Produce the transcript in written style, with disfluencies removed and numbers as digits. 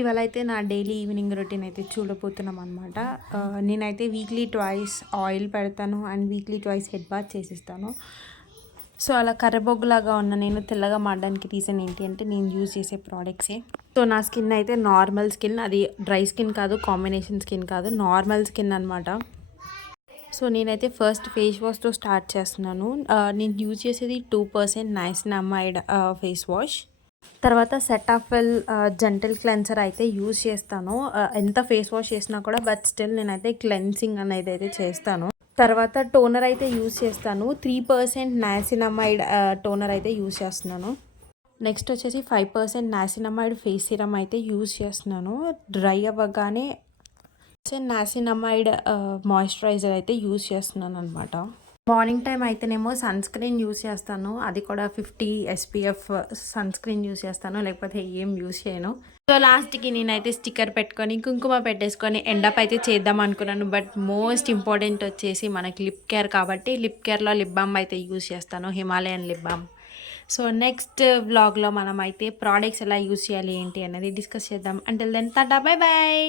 ఇవాళ అయితే నా డైలీ ఈవినింగ్ రొటీన్ అయితే చూడబోతున్నాం అనమాట. నేనైతే వీక్లీ ట్వైస్ ఆయిల్ పెడతాను and weekly twice head bath చేసిస్తాను. సో అలా కర్రబొగ్గులాగా ఉన్న నేను తెల్లగా మారడానికి రీజన్ ఏంటి అంటే నేను యూజ్ చేసే ప్రోడక్ట్సే. సో నా స్కిన్ అయితే నార్మల్ స్కిన్, అది డ్రై స్కిన్ కాదు, కాంబినేషన్ స్కిన్ కాదు, నార్మల్ స్కిన్ అనమాట. సో నేనైతే ఫస్ట్ ఫేస్ వాష్తో స్టార్ట్ చేస్తున్నాను. నేను యూజ్ చేసేది 2% నైసినమైడ్ ఫేస్ వాష్. తర్వాత సెటాఫిల్ జెంటిల్ క్లెన్సర్ అయితే యూజ్ చేస్తాను. ఎంత ఫేస్ వాష్ చేసినా కూడా బట్ స్టిల్ నేనైతే క్లెన్సింగ్ అనేది అయితే చేస్తాను. తర్వాత టోనర్ అయితే యూజ్ చేస్తాను. 3% నైసినమైడ్ టోనర్ అయితే యూజ్ చేస్తున్నాను. నెక్స్ట్ వచ్చేసి 5% నైసినమైడ్ ఫేస్ సిరమ్ అయితే యూజ్ చేస్తున్నాను. డ్రై అవ్వగానే నైసినమైడ్ మాయిశ్చరైజర్ అయితే యూజ్ చేస్తున్నాను అనమాట. మార్నింగ్ టైం అయితేనేమో సన్ స్క్రీన్ యూస్ చేస్తాను, అది కూడా 50 SPF సన్ స్క్రీన్ యూస్ చేస్తాను, లేకపోతే ఏం యూస్ చేయను. సో లాస్ట్కి నేనైతే స్టిక్కర్ పెట్టుకొని కుంకుమ పెట్టేసుకొని ఎండప్ అయితే చేద్దాం అనుకున్నాను. బట్ మోస్ట్ ఇంపార్టెంట్ వచ్చేసి మనకి లిప్ కేర్ కాబట్టి లిప్ కేర్లో లిప్ బామ్ అయితే యూస్ చేస్తాను, Himalayan lip balm. So next వ్లాగ్లో మనం అయితే ప్రోడక్ట్స్ ఎలా యూస్ చేయాలి ఏంటి అనేది డిస్కస్ చేద్దాం. Until then tata, bye bye.